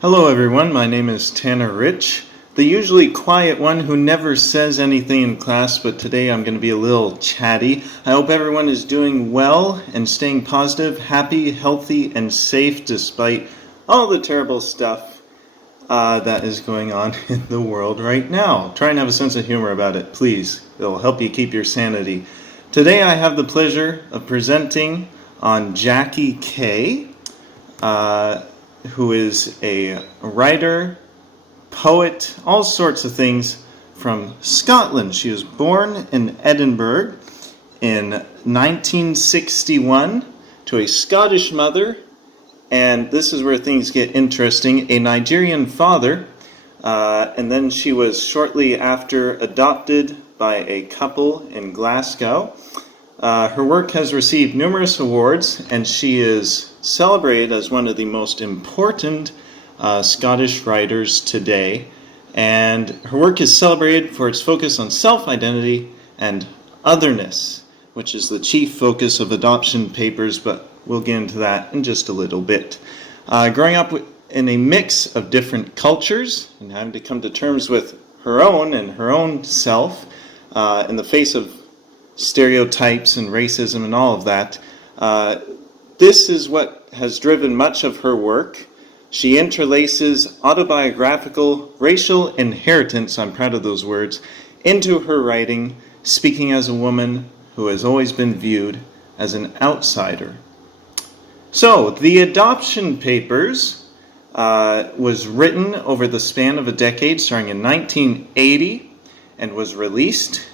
Hello everyone, my name is Tanner Riche, the usually quiet one who never says anything in class, but today I'm going to be a little chatty. I hope everyone is doing well and staying positive, happy, healthy, and safe despite all the terrible stuff that is going on in the world right now. Try and have a sense of humor about it, please. It'll help you keep your sanity. Today I have the pleasure of presenting on Jackie Kay, who is a writer, poet, all sorts of things from Scotland. She was born in Edinburgh in 1961 to a Scottish mother, and this is where things get interesting, a Nigerian father, and then she was shortly after adopted by a couple in Glasgow. Her work has received numerous awards, and she is celebrated as one of the most important Scottish writers today. And her work is celebrated for its focus on self-identity and otherness, which is the chief focus of adoption papers, but we'll get into that in just a little bit. Growing up in a mix of different cultures and having to come to terms with her own and her own self in the face of stereotypes and racism and all of that, this is what has driven much of her work. She interlaces autobiographical racial inheritance, I'm proud of those words, into her writing, speaking as a woman who has always been viewed as an outsider. So, the Adoption Papers was written over the span of a decade, starting in 1980, and was released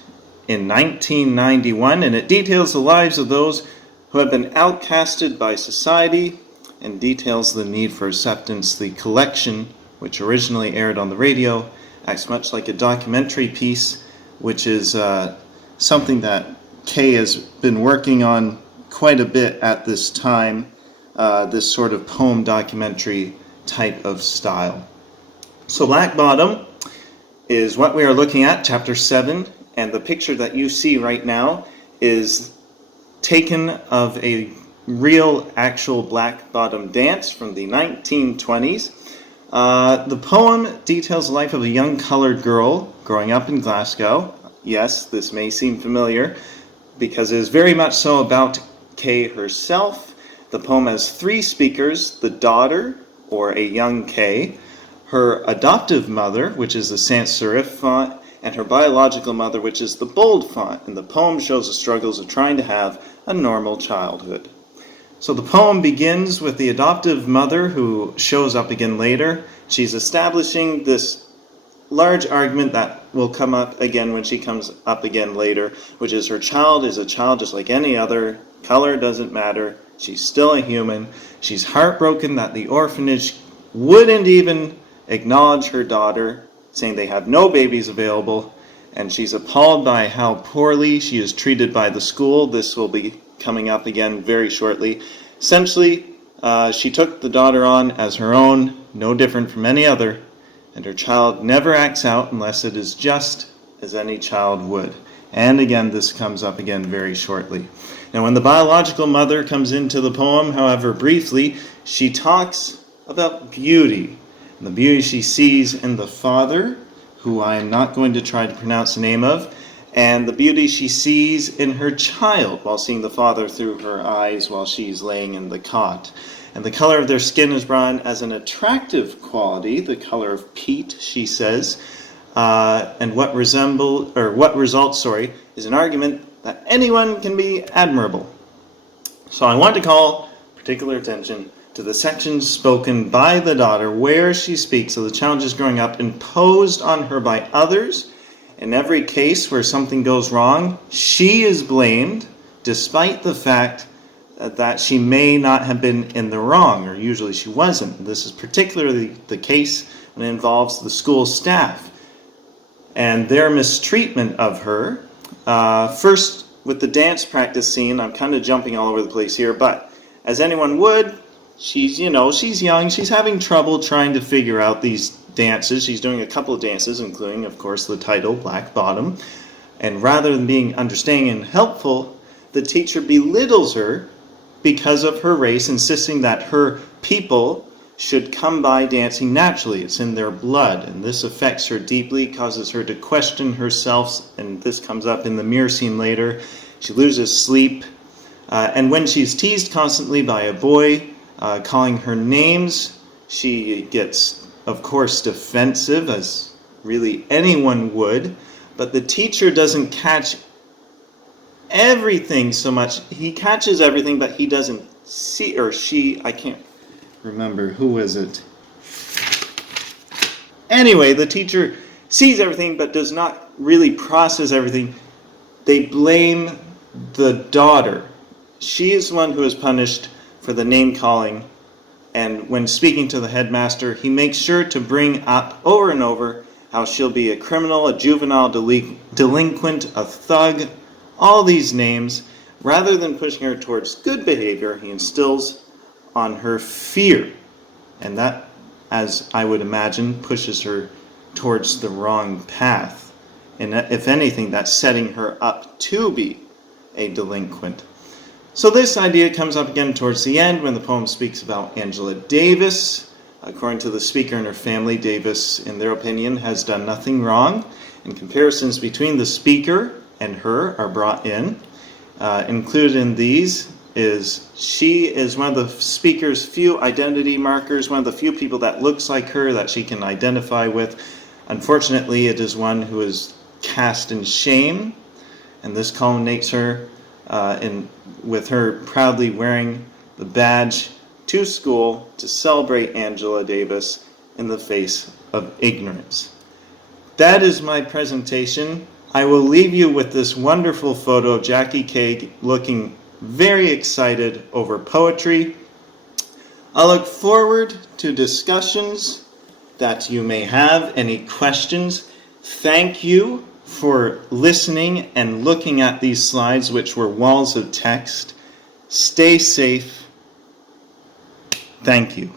in 1991, and it details the lives of those who have been outcasted by society and details the need for acceptance. The collection, which originally aired on the radio, acts much like a documentary piece, which is something that Kay has been working on quite a bit at this time, this sort of poem documentary type of style. So Black Bottom is what we are looking at, chapter 7, and the picture that you see right now is taken of a real, actual black bottom dance from the 1920s. The poem details the life of a young colored girl growing up in Glasgow. Yes, this may seem familiar because it is very much so about Kay herself. The poem has three speakers: the daughter, or a young Kay, her adoptive mother, which is the sans serif font, and her biological mother, which is the bold font. And the poem shows the struggles of trying to have a normal childhood. So the poem begins with the adoptive mother, who shows up again later. She's establishing this large argument that will come up again when she comes up again later, which is her child is a child just like any other. Color doesn't matter. She's still a human. She's heartbroken that the orphanage wouldn't even acknowledge her daughter, saying they have no babies available, and she's appalled by how poorly she is treated by the school. This will be coming up again very shortly. Essentially, she took the daughter on as her own, no different from any other, and her child never acts out unless it is just as any child would. And again, this comes up again very shortly. Now, when the biological mother comes into the poem, however briefly, she talks about beauty. And the beauty she sees in the father, who I am not going to try to pronounce the name of, and the beauty she sees in her child while seeing the father through her eyes while she's laying in the cot. And the color of their skin is brought as an attractive quality, the color of peat, she says, and what results, is an argument that anyone can be admirable. So I want to call particular attention to the sections spoken by the daughter where she speaks of the challenges growing up imposed on her by others. In every case where something goes wrong, she is blamed, despite the fact that she may not have been in the wrong, or usually she wasn't. This is particularly the case when it involves the school staff and their mistreatment of her. First, with the dance practice scene, I'm kind of jumping all over the place here, but as anyone would, she's young, she's having trouble trying to figure out these dances. She's doing a couple of dances, including, of course, the title, Black Bottom. And rather than being understanding and helpful, the teacher belittles her because of her race, insisting that her people should come by dancing naturally. It's in their blood, and this affects her deeply, causes her to question herself, and this comes up in the mirror scene later. She loses sleep, and when she's teased constantly by a boy calling her names, she gets, of course, defensive, as really anyone would, but the teacher doesn't catch everything so much. He catches everything, but he doesn't see, or she, I can't remember, who is it? Anyway, the teacher sees everything but does not really process everything. They blame the daughter. She is the one who is punished for the name calling, and when speaking to the headmaster, he makes sure to bring up over and over how she'll be a criminal, a juvenile delinquent, a thug, all these names. Rather than pushing her towards good behavior, he instills on her fear. And that, as I would imagine, pushes her towards the wrong path. And if anything, that's setting her up to be a delinquent. So this idea comes up again towards the end when the poem speaks about Angela Davis. According to the speaker and her family, Davis, in their opinion, has done nothing wrong. And comparisons between the speaker and her are brought in. Included in these is she is one of the speaker's few identity markers, one of the few people that looks like her that she can identify with. Unfortunately, it is one who is cast in shame, and this culminates her with her proudly wearing the badge to school to celebrate Angela Davis in the face of ignorance. That is my presentation. I will leave you with this wonderful photo of Jackie Kay looking very excited over poetry. I look forward to discussions that you may have, any questions. Thank you for listening and looking at these slides, which were walls of text. Stay safe. Thank you.